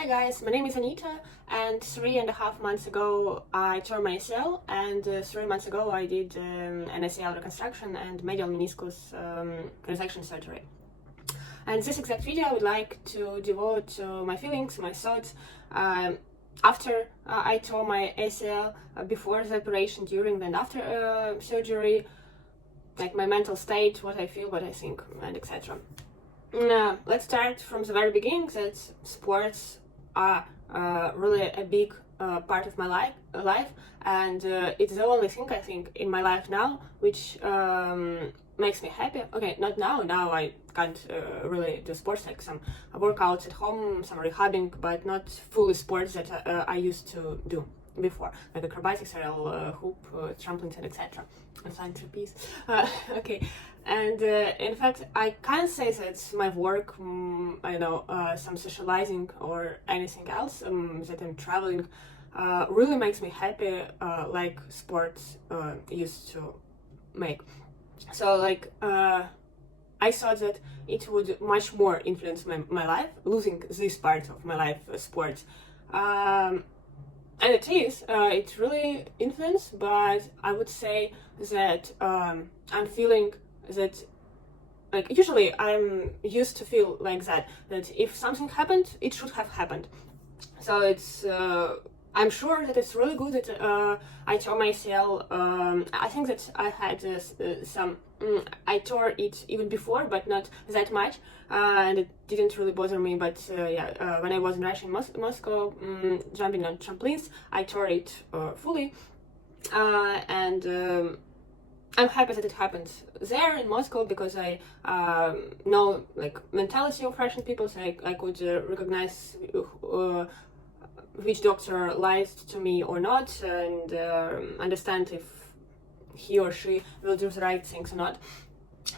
Hi guys, my name is Anita, and 3.5 months ago I tore my ACL, and 3 months ago I did an ACL reconstruction and medial meniscus resection surgery. And this exact video I would like to devote to my feelings, my thoughts after I tore my ACL, before the operation, during and after surgery, like my mental state, what I feel, what I think, and etc. Let's start from the very beginning, that sports are really a big part of my life, and it's the only thing I think in my life now which makes me happy. Okay, not now I can't really do sports, like some workouts at home, some rehabbing, but not fully sports that I used to do before, like acrobatics, aerial hoop, trampolines, and etc. and flying trapeze. Okay, and in fact I can't say that my work, I don't know, some socializing or anything else, that I'm traveling, really makes me happy, like sports used to make. So like I thought that it would much more influence my life, losing this part of my life, sports. And it is, it really influenced, but I would say that I'm feeling that, like, usually I'm used to feel like that if something happened, it should have happened. So it's, I'm sure that it's really good that I tore my ACL. I think that I had some, I tore it even before, but not that much, and it didn't really bother me. But when I was in Russia, in Moscow, jumping on trampolines, I tore it fully, and I'm happy that it happened there in Moscow, because I know like mentality of Russian people, so I could recognize which doctor lied to me or not, and understand if he or she will do the right things or not,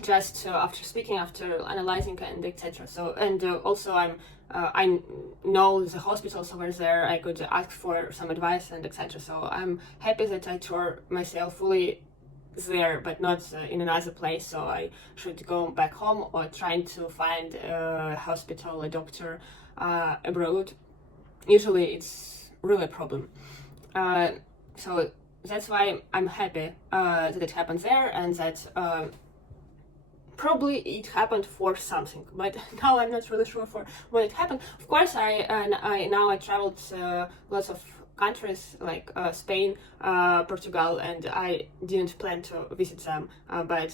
just after speaking, after analyzing, and etc. So, and also I know the hospitals over there, I could ask for some advice and etc. So I'm happy that I tore myself fully there, but not in another place, so I should go back home or trying to find a hospital, a doctor abroad. Usually it's really a problem. So that's why I'm happy that it happened there, and that probably it happened for something, but now I'm not really sure for what it happened. Of course, I traveled lots of countries, like Spain, Portugal, and I didn't plan to visit them, but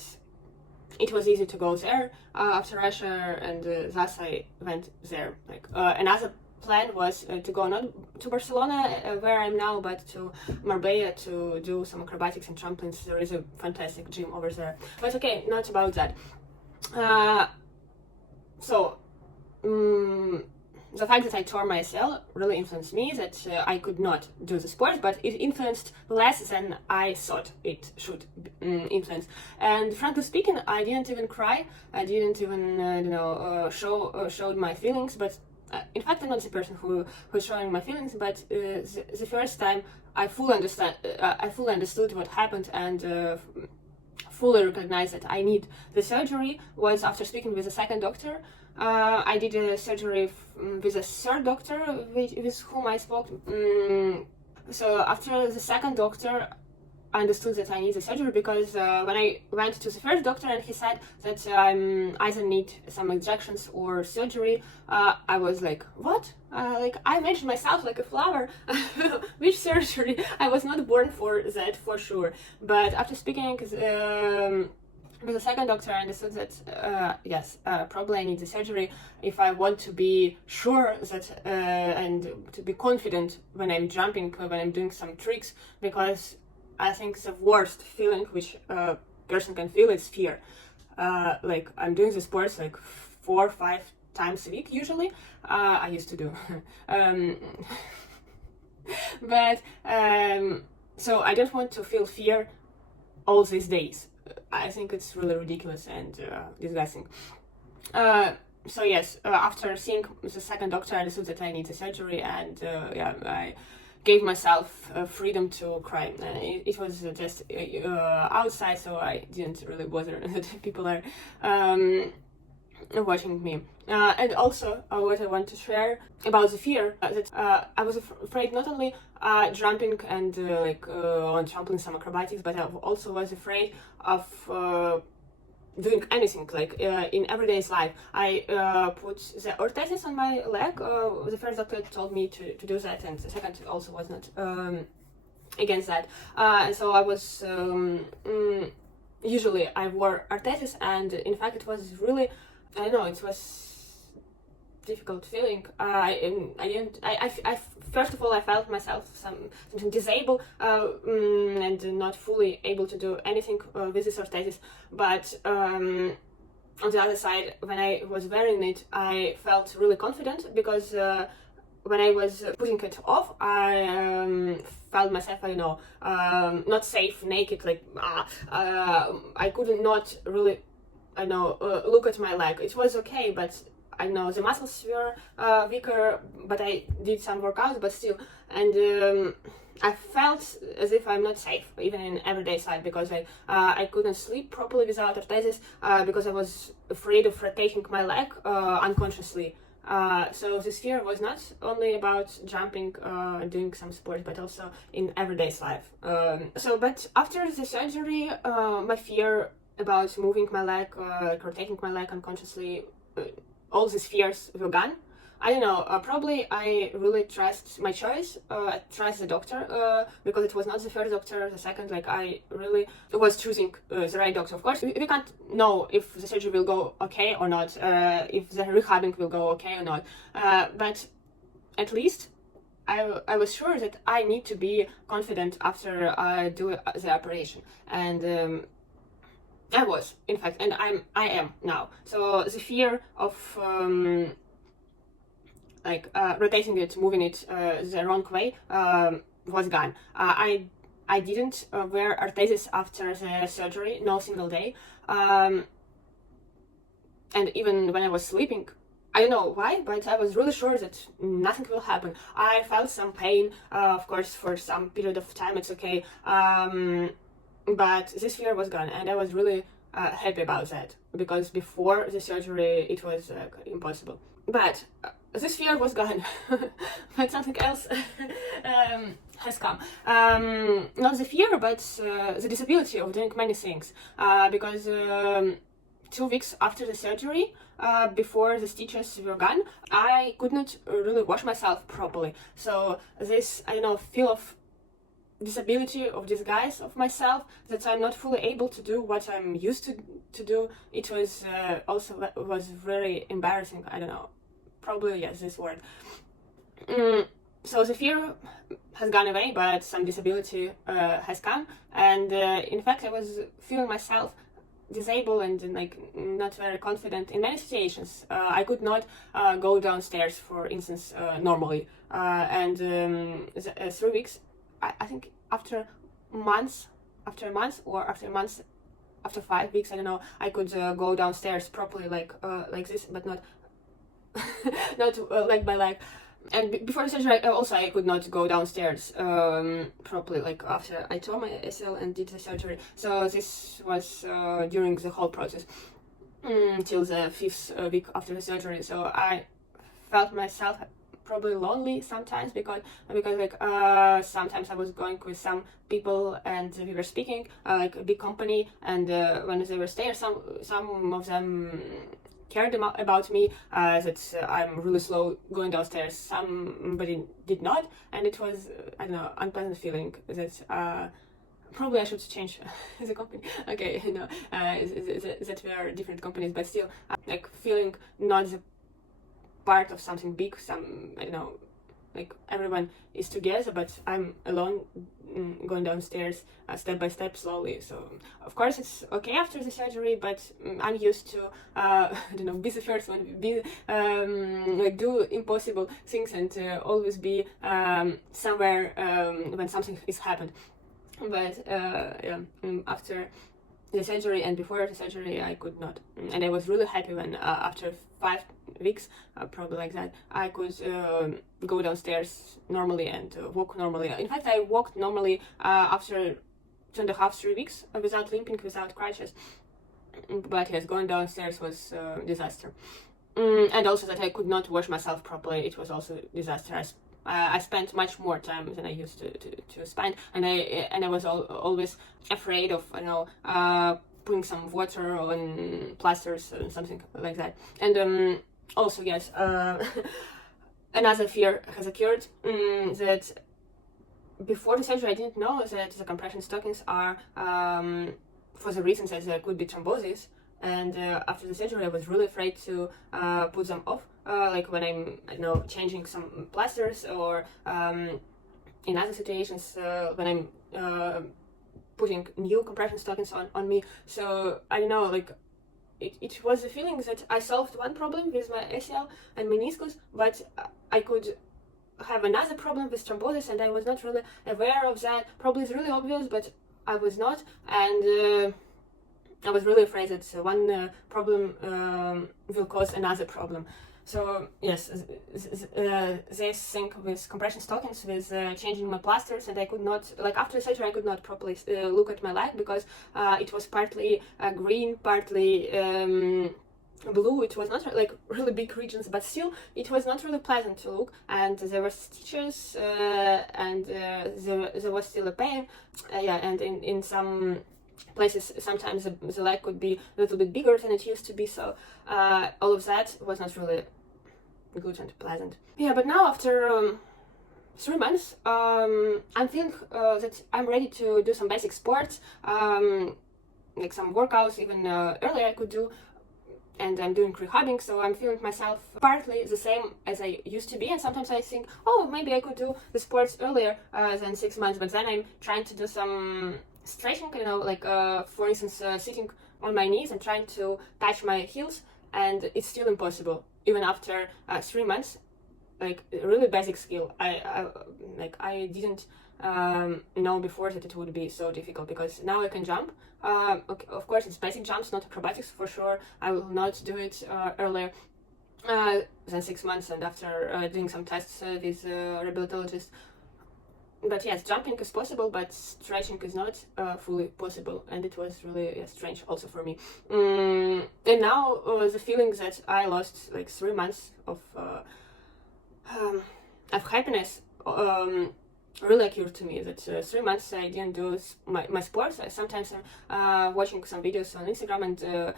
it was easy to go there after Russia, and thus I went there. Like another plan was to go not to Barcelona, where I'm now, but to Marbella to do some acrobatics and trampolines. There is a fantastic gym over there. But okay, not about that. The fact that I tore my ACL really influenced me, that I could not do the sport, but it influenced less than I thought it should influence. And frankly speaking, I didn't even cry. I didn't even showed my feelings, but in fact, I'm not the person who's showing my feelings, but the first time I fully understood what happened, and fully recognized that I need the surgery was after speaking with a second doctor. I did a surgery with a third doctor with whom I spoke. So after the second doctor, I understood that I need the surgery, because when I went to the first doctor and he said that I either need some injections or surgery, I was like, what? Like, I imagined myself like a flower. Which surgery? I was not born for that, for sure. But after speaking with the second doctor, I understood that yes, probably I need the surgery if I want to be sure that and to be confident when I'm jumping, when I'm doing some tricks, because I think the worst feeling which a person can feel is fear. Like, I'm doing the sports like 4 or 5 times a week usually. I used to do. But so I don't want to feel fear all these days. I think it's really ridiculous and disgusting. So yes, after seeing the second doctor, I understood that I need the surgery, and I gave myself freedom to cry. It was just outside, so I didn't really bother that people are watching me. And also, what I want to share about the fear that I was afraid not only jumping and on trampoline some acrobatics, but I also was afraid of doing anything in everyday life. I put the orthosis on my leg. The first doctor told me to do that, and the second also was not against that. And so I was usually I wore orthosis, and in fact it was really, I don't know, it was difficult feeling. I first of all I felt myself something disabled and not fully able to do anything with this orthosis. But on the other side, when I was wearing it, I felt really confident, because when I was putting it off, I felt myself, I don't know, not safe, naked, I couldn't not really, I know, look at my leg. It was okay, but I know the muscles were weaker, but I did some workouts, but still, and I felt as if I'm not safe, even in everyday life, because I couldn't sleep properly without orthosis, because I was afraid of rotating my leg unconsciously. So this fear was not only about jumping, doing some sport, but also in everyday life. But after the surgery, my fear about moving my leg, rotating my leg unconsciously, all these fears were gone. I don't know, probably I really trust my choice, I trust the doctor, because it was not the first doctor, the second, I really was choosing the right doctor. Of course, we can't know if the surgery will go okay or not, if the rehabbing will go okay or not, but at least I was sure that I need to be confident after I do the operation, and I was, in fact, and I am now. So the fear of rotating it, moving it the wrong way was gone. I didn't wear orthosis after the surgery, no single day. And even when I was sleeping, I don't know why, but I was really sure that nothing will happen. I felt some pain, of course, for some period of time, it's okay. But this fear was gone, and I was really happy about that, because before the surgery it was impossible. But this fear was gone, but something else has come. Not the fear, but the disability of doing many things, because 2 weeks after the surgery, before the stitches were gone, I could not really wash myself properly. So this, I don't know, feel of disability, of disguise of myself, that I'm not fully able to do what I'm used to do. It was also was very embarrassing. I don't know, probably yes, this word. So the fear has gone away, but some disability has come, and in fact I was feeling myself disabled and not very confident in many situations. I could not go downstairs, for instance, normally, and 3 weeks, I think after months, after 5 weeks, I don't know, I could go downstairs properly, like this, but not leg by leg. And before the surgery, I could not go downstairs properly, after I tore my ACL and did the surgery. So this was during the whole process, till the 5th week after the surgery. So I felt myself probably lonely sometimes, because sometimes I was going with some people and we were speaking, a big company, and when they were there, some of them cared about me, that I'm really slow going downstairs. Somebody did not, and it was I don't know, unpleasant feeling that probably I should change the company. Okay, no, that we are different companies, but still, feeling not the part of something big. I don't know, everyone is together, but I'm alone, going downstairs step by step, slowly. So of course it's okay after the surgery, but I'm used to I don't know, be the first one, be do impossible things, and always be somewhere when something is happened. But after the surgery and before the surgery, I could not, and I was really happy when after 5 weeks, probably like that, I could go downstairs normally and walk normally. In fact, I walked normally after 2.5-3 weeks without limping, without crutches. But yes, going downstairs was a disaster. And also that I could not wash myself properly. It was also disastrous. I spent much more time than I used to spend, and I was always afraid of, you know, putting some water on plasters and something like that. And also, yes, another fear has occurred, that before the surgery I didn't know that the compression stockings are for the reasons that there could be thrombosis. And after the surgery, I was really afraid to put them off, like when I'm, you know, changing some plasters, or in other situations when I'm putting new compression stockings on me. So I don't know, like it was a feeling that I solved one problem with my ACL and meniscus, but I could have another problem with thrombosis, and I was not really aware of that. Probably it's really obvious, but I was not, and I was really afraid that one problem will cause another problem. So yes, this thing with compression stockings, with changing my plasters, and I could not, like after surgery, I could not properly look at my leg, because it was partly green, partly blue. It was not like really big regions, but still it was not really pleasant to look, and there were stitches, and there was still a pain. Yeah, and in some places sometimes the leg could be a little bit bigger than it used to be, so all of that was not really good and pleasant. Yeah, but now after 3 months, I'm feeling that I'm ready to do some basic sports, like some workouts even earlier I could do, and I'm doing rehabbing, so I'm feeling myself partly the same as I used to be. And sometimes I think, oh, maybe I could do the sports earlier than 6 months, but then I'm trying to do some stretching, you know, like for instance sitting on my knees and trying to touch my heels, and it's still impossible even after 3 months. Like really basic skill, I didn't know before that it would be so difficult, because now I can jump. Okay, of course it's basic jumps, not acrobatics for sure. I will not do it earlier than 6 months, and after doing some tests with rehabilitologist. But yes, jumping is possible, but stretching is not fully possible, and it was really strange also for me. And now the feeling that I lost like 3 months of happiness really occurred to me, that 3 months I didn't do my sports. Sometimes I'm watching some videos on Instagram and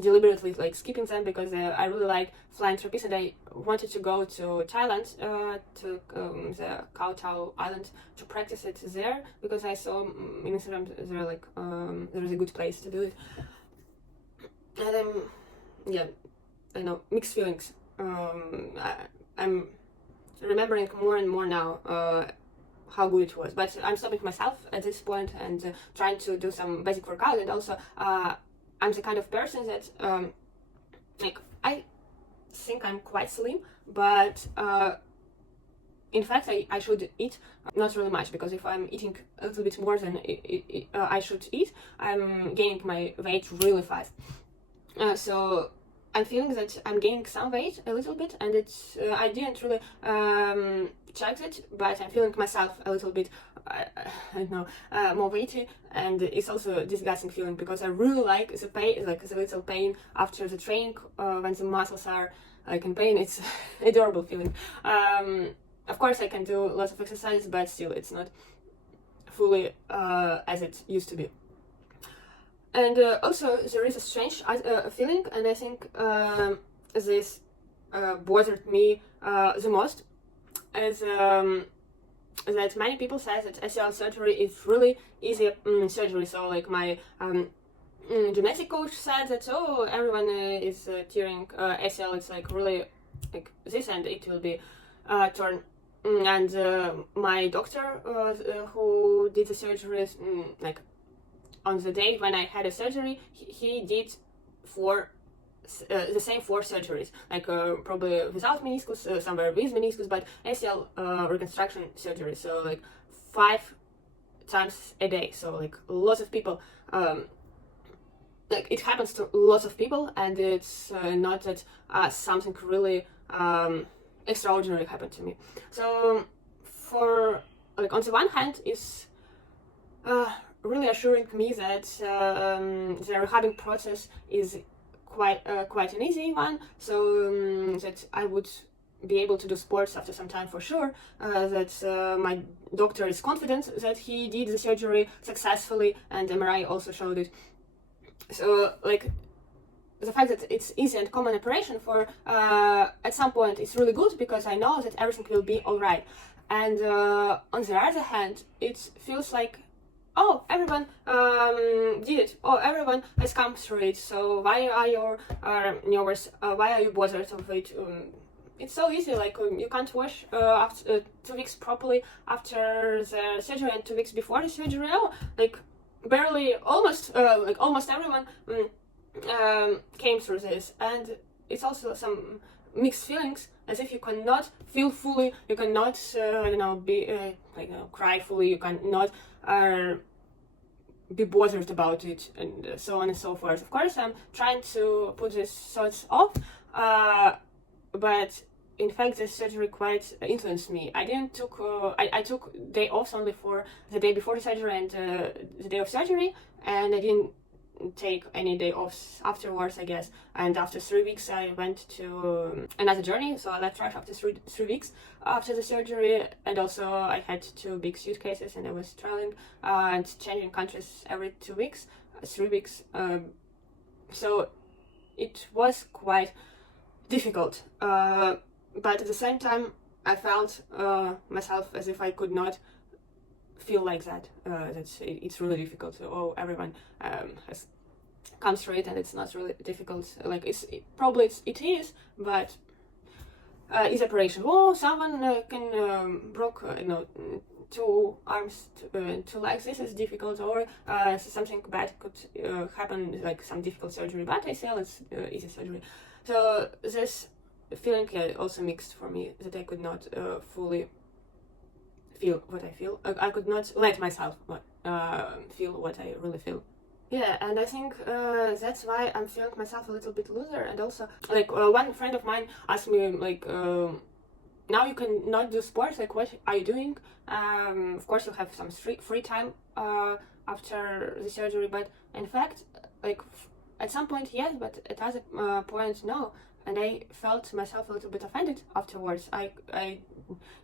deliberately like skipping them, because I really like flying trapeze, and I wanted to go to Thailand, to the Koh Tao Island, to practice it there, because I saw in Instagram there like there is a good place to do it. And yeah, I know, mixed feelings. I'm remembering more and more now how good it was, but I'm stopping myself at this point and trying to do some basic workout. And also I'm the kind of person that like I think I'm quite slim, but in fact I should eat not really much, because if I'm eating a little bit more than I should eat, I'm gaining my weight really fast. So I'm feeling that I'm gaining some weight a little bit, and it's I didn't really check it, but I'm feeling myself a little bit I don't know, more weighty, and it's also a disgusting feeling, because I really like the pain, like the little pain after the training when the muscles are like in pain. It's adorable feeling. Of course I can do lots of exercises, but still it's not fully as it used to be. And also there is a strange feeling, and I think this bothered me the most, as that many people say that ACL surgery is really easy surgery. So like my gymnastic coach said that, oh, everyone is tearing ACL, it's like really like this, and it will be torn. And my doctor who did the surgery, like on the day when I had a surgery, he did the same 4 surgeries, like probably without meniscus, somewhere with meniscus, but ACL reconstruction surgery, so like 5 times a day. So like lots of people, like it happens to lots of people, and it's not that something really extraordinary happened to me. So for like on the one hand is really assuring me that the rehabbing process is quite an easy one, so that I would be able to do sports after some time for sure, that my doctor is confident that he did the surgery successfully, and MRI also showed it. So like the fact that it's easy and common operation for at some point it's really good, because I know that everything will be all right. And on the other hand, it feels like, oh, everyone did it, oh, everyone has come through it, so why are you nervous, why are you bothered of it? It's so easy, like you can't wash after 2 weeks properly after the surgery, and 2 weeks before the surgery, oh, like barely, almost everyone came through this. And it's also some mixed feelings, as if you cannot feel fully, you cannot cry fully, you cannot be bothered about it, and so on and so forth. Of course, I'm trying to put these thoughts off, but in fact this surgery quite influenced me. I took day off only for the day before the surgery and the day of surgery, and I didn't take any day off afterwards, I guess. And after 3 weeks I went to another journey, so I left Russia after three weeks after the surgery. And also I had 2 big suitcases, and I was traveling and changing countries every 2 weeks, 3 weeks, so it was quite difficult, but at the same time I felt myself as if I could not feel like that. It's really difficult. So, oh, everyone has come through it, and it's not really difficult. Like it is, but it's operation. Oh, someone can broke 2 arms, 2 legs. This is difficult, or something bad could happen, like some difficult surgery. But ACL is easy surgery. So this feeling also mixed for me, that I could not fully feel what I feel. I could not let myself feel what I really feel. Yeah, and I think that's why I'm feeling myself a little bit loser. And also, like, one friend of mine asked me, like, now you can not do sports, like, what are you doing? Of course you have some free time after the surgery, but in fact, like, at some point yes, but at other point no. And I felt myself a little bit offended afterwards. I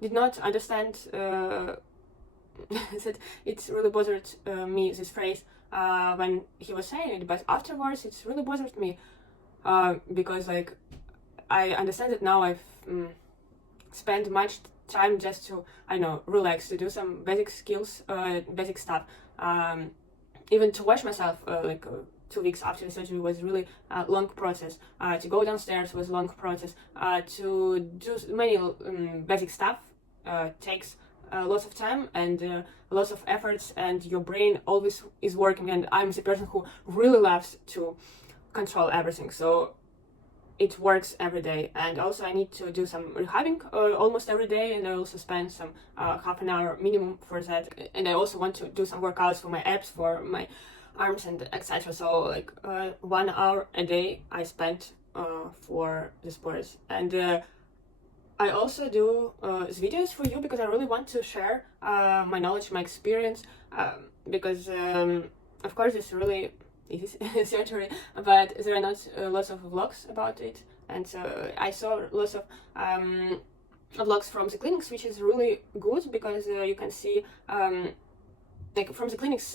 did not understand that it really bothered me, this phrase, when he was saying it, but afterwards it really bothered me, because, like, I understand that now. I've spent much time just to, I know, relax, to do some basic skills, basic stuff, even to wash myself, 2 weeks after the surgery was really a long process. To go downstairs was a long process. To do many basic stuff takes lots of time and lots of efforts, and your brain always is working. And I'm the person who really loves to control everything, so it works every day. And also I need to do some rehabbing almost every day, and I also spend some half an hour minimum for that. And I also want to do some workouts for my abs, for my arms, and etc. So, like, 1 hour a day I spent for the sports. And I also do these videos for you because I really want to share my knowledge, my experience, because of course it's really easy surgery, but there are not lots of vlogs about it. And so I saw lots of vlogs from the clinics, which is really good, because you can see like from the clinics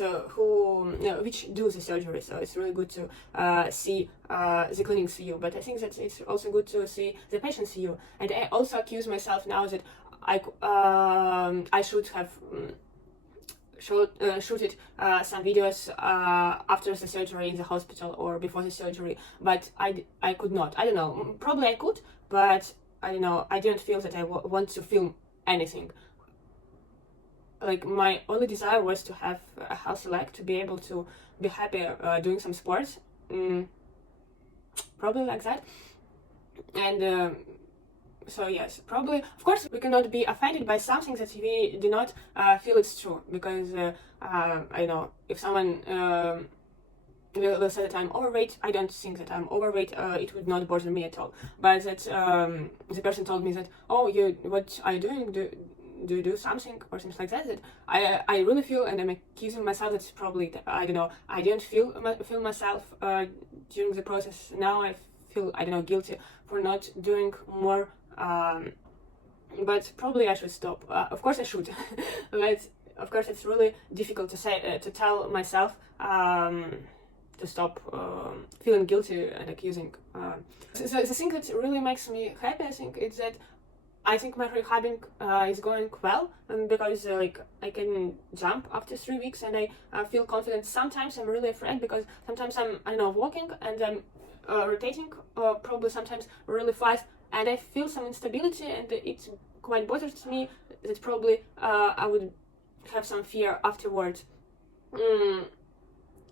which do the surgery. So it's really good to see the clinics view, but I think that it's also good to see the patient's view. And I also accuse myself now that I should have shooted some videos after the surgery in the hospital or before the surgery, but I could not. I don't know, probably I could, but I don't know, I didn't feel that I want to film anything. Like, my only desire was to have a healthy leg, to be able to be happy doing some sports, probably like that. And so yes, probably, of course, we cannot be offended by something that we do not feel it's true, because I know, if someone will say that I'm overweight, I don't think that I'm overweight, it would not bother me at all. But that the person told me that, oh, what are you doing? do you do something or things like that? That I really feel, and I'm accusing myself that probably, I don't know, I didn't feel myself during the process. Now I feel, I don't know, guilty for not doing more, but probably I should stop. Of course I should, but of course it's really difficult to say, to tell myself to stop feeling guilty and accusing. So the thing that really makes me happy, I think, is that I think my rehabbing is going well, and because like I can jump after 3 weeks and I feel confident. Sometimes I'm really afraid because sometimes I don't know, walking and I'm rotating probably sometimes really fast, and I feel some instability, and it quite bothers me that probably I would have some fear afterwards,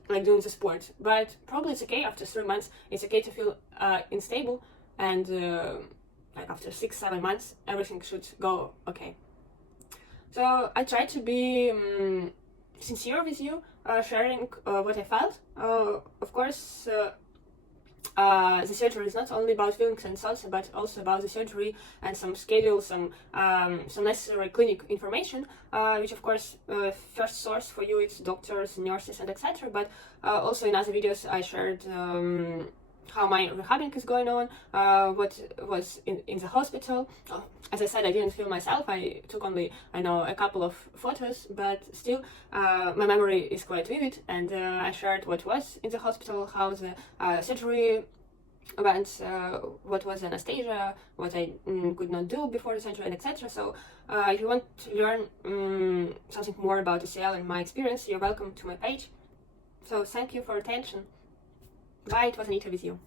like doing the sport. But probably it's okay after 3 months. It's okay to feel unstable, and like after 6-7 months everything should go okay. So I try to be sincere with you, sharing what I felt. Of course, the surgery is not only about feelings and thoughts, but also about the surgery and some schedule, some necessary clinic information, which of course first source for you is doctors, nurses, and etc. But also in other videos I shared how my rehabbing is going on, what was in the hospital. As I said, I didn't feel myself. I took only, I know, a couple of photos, but still my memory is quite vivid, and I shared what was in the hospital, how the surgery went, what was anesthesia, what I could not do before the surgery, and etc. So if you want to learn something more about ACL and my experience, you're welcome to my page. So thank you for attention. Bye, it was Anita with you.